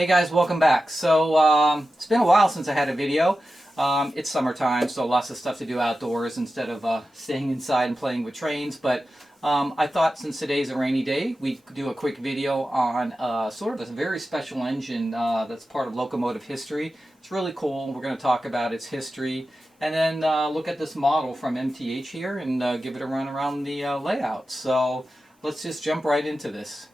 Hey guys, welcome back. So it's been a while since I had a video. It's summertime, so lots of stuff to do outdoors instead of staying inside and playing with trains. But I thought since today's a rainy day, we'd do a quick video on sort of a very special engine that's part of locomotive history. It's really cool. We're going to talk about its history and then look at this model from MTH here and give it a run around the layout. So let's just jump right into this.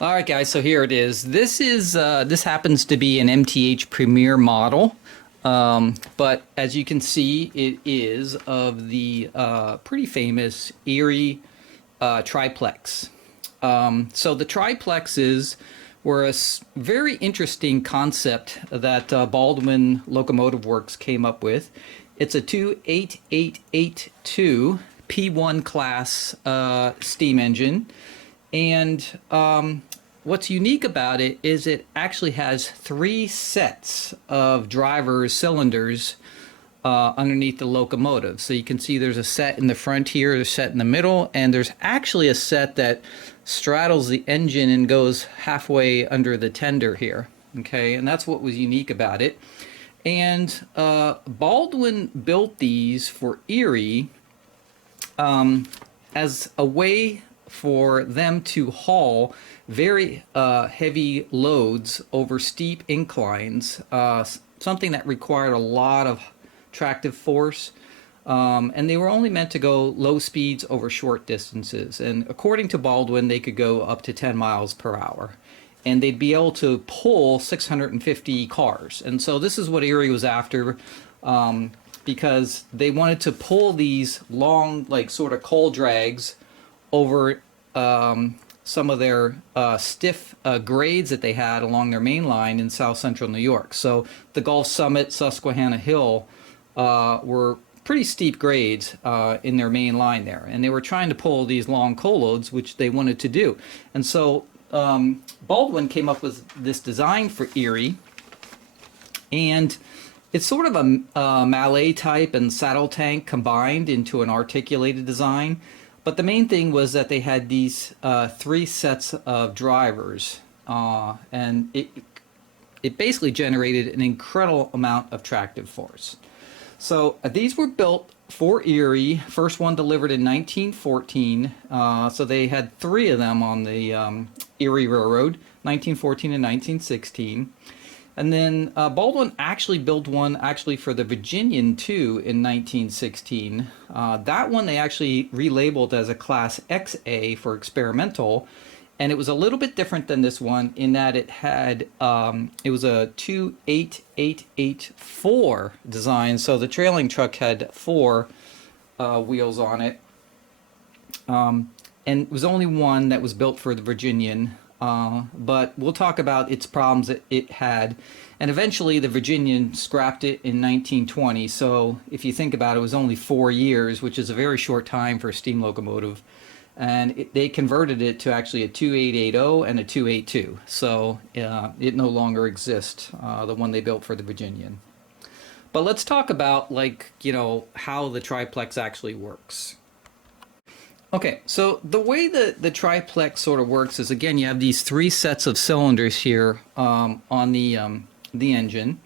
All right, guys, so here it is. This happens to be an MTH Premier model, but as you can see, it is of the pretty famous Erie Triplex. So the triplexes were a very interesting concept that Baldwin Locomotive Works came up with. It's a 28882 P1 class steam engine. And what's unique about it is it actually has 3 sets of drivers' cylinders underneath the locomotive. So you can see there's a set in the front here, there's a set in the middle, and there's actually a set that straddles the engine and goes halfway under the tender here. Okay, and that's what was unique about it. And Baldwin built these for Erie as a way for them to haul very heavy loads over steep inclines, something that required a lot of tractive force, and they were only meant to go low speeds over short distances. And according to Baldwin, they could go up to 10 miles per hour, and they'd be able to pull 650 cars. And so this is what Erie was after, because they wanted to pull these long, like sort of coal drags over some of their stiff grades that they had along their main line in south central New York. So the Gulf Summit, Susquehanna Hill were pretty steep grades in their main line there. And they were trying to pull these long coal loads, which they wanted to do. And so Baldwin came up with this design for Erie. And it's sort of a Mallet type and saddle tank combined into an articulated design. But the main thing was that they had these 3 sets of drivers, and it basically generated an incredible amount of tractive force. So these were built for Erie, first one delivered in 1914, so they had 3 of them on the Erie Railroad, 1914 and 1916. And then Baldwin actually built one for the Virginian too in 1916. That one they actually relabeled as a Class XA for experimental, and it was a little bit different than this one in that it had it was a 28884 design. So the trailing truck had 4 wheels on it, and it was only one that was built for the Virginian. But we'll talk about its problems that it had, and eventually the Virginian scrapped it in 1920. So if you think about it, it was only 4 years, which is a very short time for a steam locomotive, and they converted it to actually a 2880 and a 282. So it no longer exists, the one they built for the Virginian. But let's talk about, like, how the triplex actually works. Okay, so the way the triplex sort of works is, again, you have these 3 sets of cylinders here on the engine.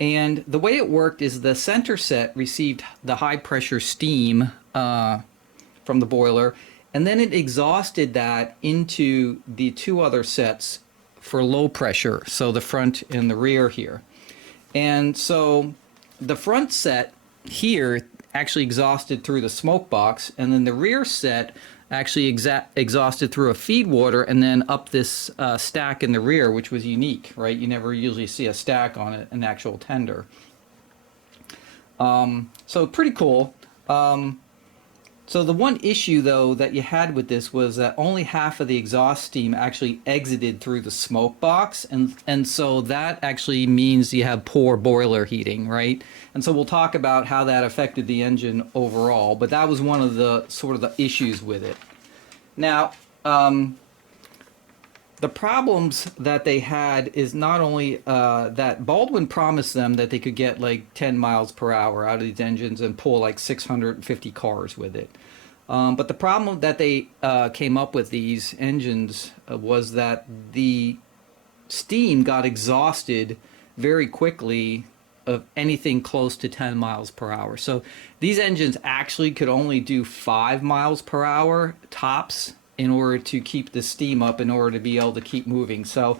And the way it worked is the center set received the high pressure steam from the boiler, and then it exhausted that into the 2 other sets for low pressure, so the front and the rear here. And so the front set here actually exhausted through the smoke box, and then the rear set actually exhausted through a feed water and then up this stack in the rear, which was unique, right? You never usually see a stack on an actual tender. So pretty cool. So the one issue, though, that you had with this was that only half of the exhaust steam actually exited through the smoke box, and so that actually means you have poor boiler heating, right? And so we'll talk about how that affected the engine overall, but that was one of the sort of the issues with it. Now, the problems that they had is not only that Baldwin promised them that they could get like 10 miles per hour out of these engines and pull like 650 cars with it. But the problem that they came up with these engines was that the steam got exhausted very quickly of anything close to 10 miles per hour. So these engines actually could only do 5 miles per hour tops in order to keep the steam up, in order to be able to keep moving. So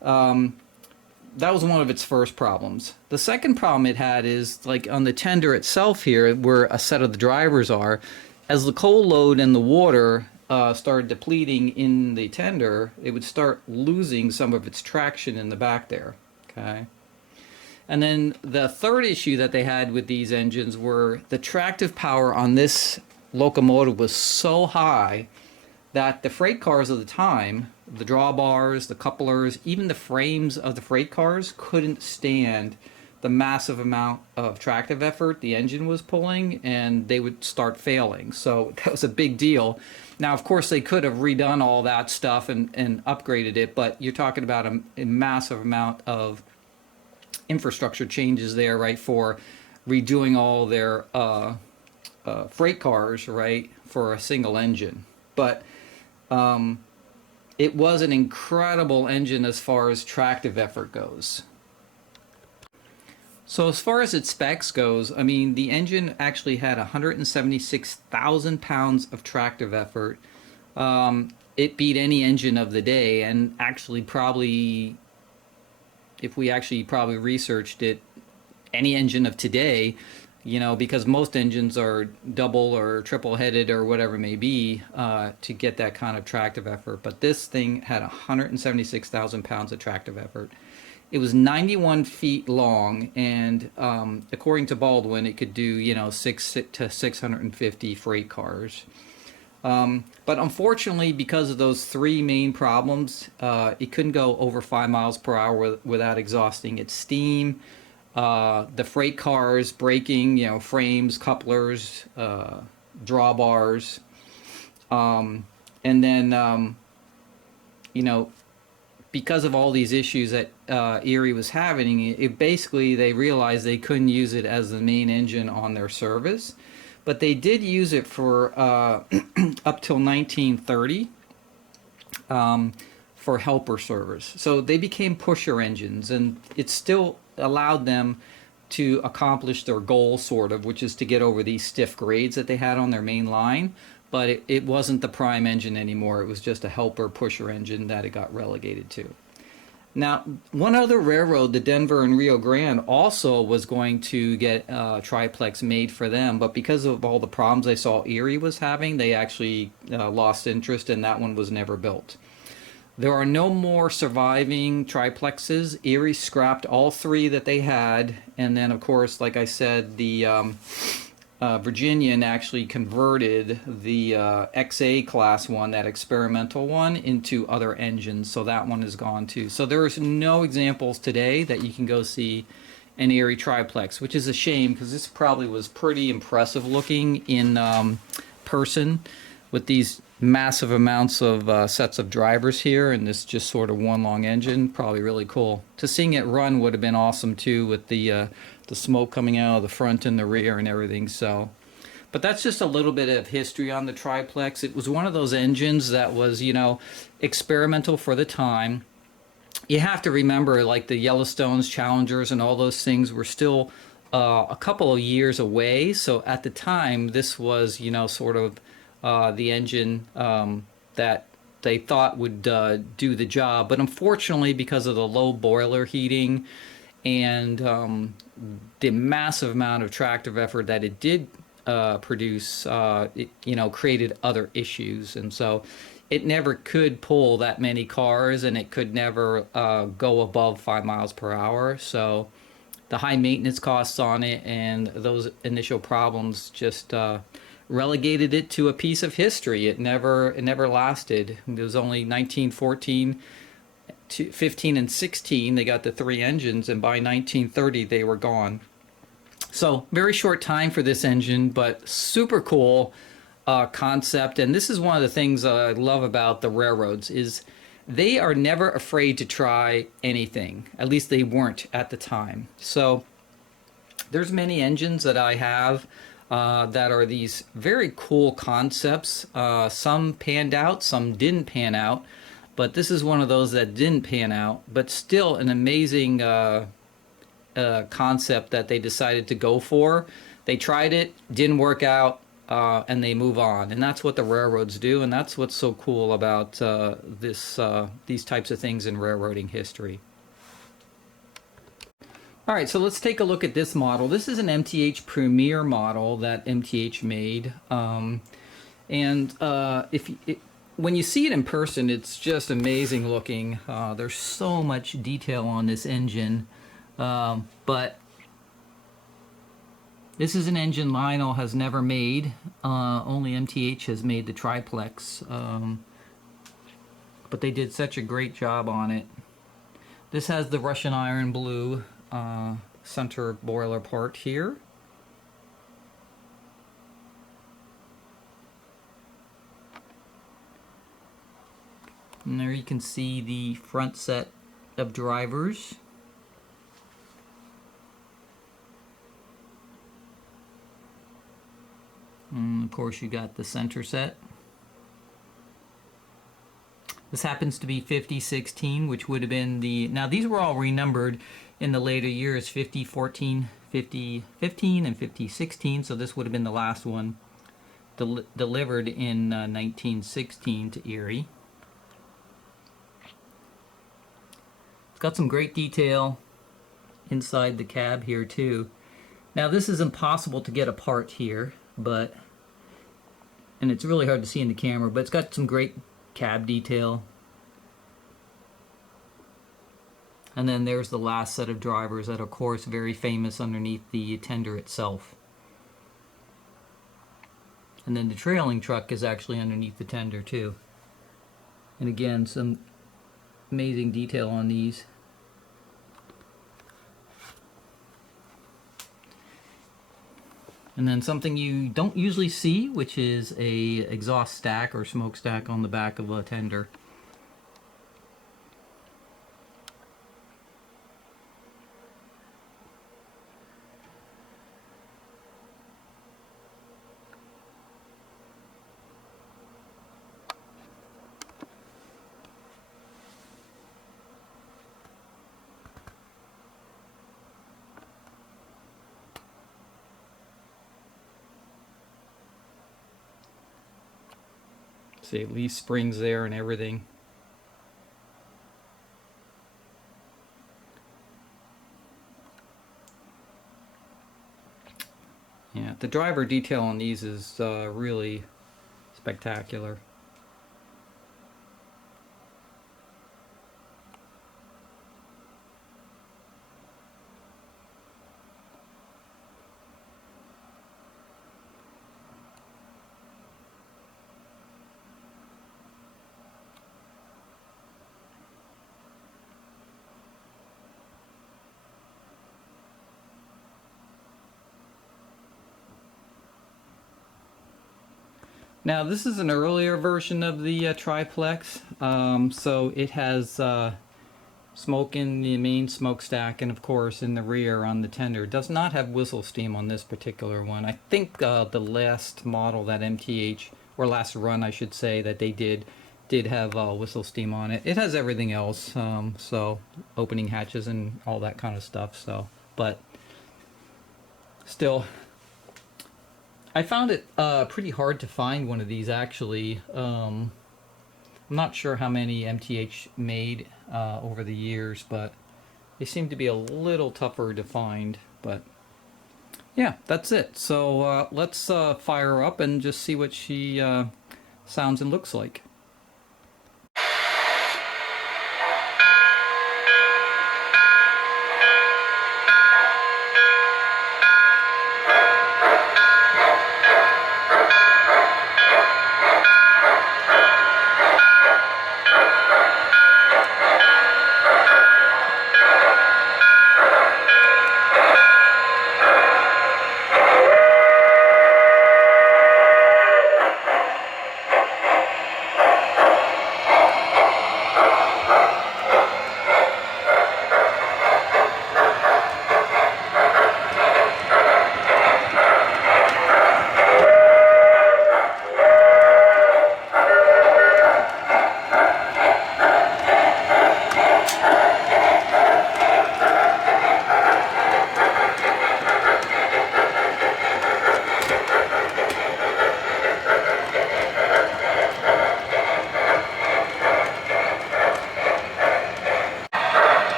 that was one of its first problems. The second problem it had is, like on the tender itself here, where a set of the drivers are, as the coal load and the water started depleting in the tender, it would start losing some of its traction in the back there. Okay. And then the third issue that they had with these engines were the tractive power on this locomotive was so high that the freight cars of the time, the drawbars, the couplers, even the frames of the freight cars couldn't stand the massive amount of tractive effort the engine was pulling, and they would start failing. So that was a big deal. Now, of course, they could have redone all that stuff and upgraded it, but you're talking about a massive amount of infrastructure changes there, right, for redoing all their freight cars, right, for a single engine. But it was an incredible engine as far as tractive effort goes. So as far as its specs goes, I mean, the engine actually had 176,000 pounds of tractive effort. It beat any engine of the day, and actually probably, if we actually probably researched it, any engine of today, you know, because most engines are double or triple headed or whatever it may be, to get that kind of tractive effort. But this thing had 176,000 pounds of tractive effort. It was 91 feet long, and according to Baldwin, it could do, you know, 6 to 650 freight cars. But unfortunately, because of those three main problems, it couldn't go over 5 miles per hour without exhausting its steam. The freight cars breaking, you know, frames, couplers, drawbars, and then, you know, because of all these issues that Erie was having, it basically, they realized they couldn't use it as the main engine on their service. But they did use it for up till 1930 for helper servers. So they became pusher engines, and it still allowed them to accomplish their goal, sort of, which is to get over these stiff grades that they had on their main line. But it wasn't the prime engine anymore. It was just a helper pusher engine that it got relegated to. Now, one other railroad, the Denver and Rio Grande, also was going to get triplex made for them, but because of all the problems they saw Erie was having, they actually lost interest, and that one was never built. There are no more surviving triplexes. Erie scrapped all three that they had, and then, of course, like I said, the Virginian actually converted the XA class one, that experimental one, into other engines, so that one is gone too. So there's no examples today that you can go see an Erie triplex, which is a shame, because this probably was pretty impressive looking in person, with these massive amounts of sets of drivers here, and this just sort of one long engine. Probably really cool. To seeing it run would have been awesome too, with the smoke coming out of the front and the rear and everything. So, but that's just a little bit of history on the triplex. It was one of those engines that was, you know, experimental for the time. You have to remember, like, the Yellowstones, Challengers, and all those things were still a couple of years away. So at the time, this was, you know, sort of the engine that they thought would do the job. But unfortunately, because of the low boiler heating and the massive amount of tractive effort that it did produce, it, you know, created other issues. And so it never could pull that many cars, and it could never go above 5 miles per hour. So the high maintenance costs on it and those initial problems just relegated it to a piece of history. It never lasted. It was only 1914, 15, and 16 they got the three engines, and by 1930 they were gone. So very short time for this engine, but super cool concept. And this is one of the things I love about the railroads, is they are never afraid to try anything. At least they weren't at the time. So there's many engines that I have that are these very cool concepts. Some panned out, some didn't pan out. But this is one of those that didn't pan out, but still an amazing concept that they decided to go for. They tried it, didn't work out, and they move on. And that's what the railroads do, and that's what's so cool about these types of things in railroading history. All right, so let's take a look at this model. This is an MTH Premier model that MTH made. When you see it in person, it's just amazing looking. There's so much detail on this engine. But this is an engine Lionel has never made. Only MTH has made the triplex. But they did such a great job on it. This has the Russian iron blue center boiler part here. And there you can see the front set of drivers. And of course you got the center set. This happens to be 5016, which would have been the... Now these were all renumbered in the later years, 5014, 5015, and 5016, so this would have been the last one delivered in 1916 to Erie. It's got some great detail inside the cab here too. Now this is impossible to get apart here, and it's really hard to see in the camera, but it's got some great cab detail. And then there's the last set of drivers that are, of course, very famous underneath the tender itself. And then the trailing truck is actually underneath the tender too. And again, some amazing detail on these. And then something you don't usually see, which is a exhaust stack or smokestack on the back of a tender. See, leaf springs there and everything. Yeah, the driver detail on these is really spectacular. Now this is an earlier version of the triplex, so it has smoke in the main smokestack, and of course in the rear on the tender. It does not have whistle steam on this particular one. I think the last model that MTH, or last run I should say, that they did have whistle steam on it. It has everything else, so opening hatches and all that kind of stuff. So, but still, I found it pretty hard to find one of these actually. I'm not sure how many MTH made over the years, but they seem to be a little tougher to find. But yeah, that's it. So let's fire her up and just see what she sounds and looks like.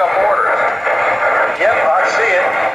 up orders. Yep, I see it.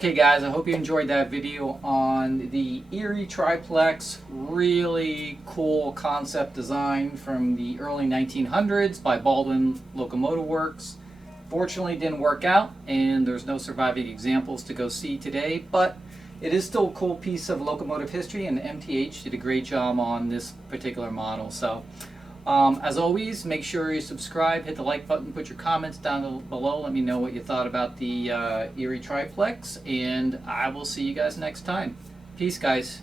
Okay guys, I hope you enjoyed that video on the Erie Triplex. Really cool concept design from the early 1900s by Baldwin Locomotive Works. Fortunately didn't work out and there's no surviving examples to go see today, but it is still a cool piece of locomotive history, and MTH did a great job on this particular model. So as always, make sure you subscribe, hit the like button, put your comments down below. Let me know what you thought about the Erie Triplex, and I will see you guys next time. Peace, guys.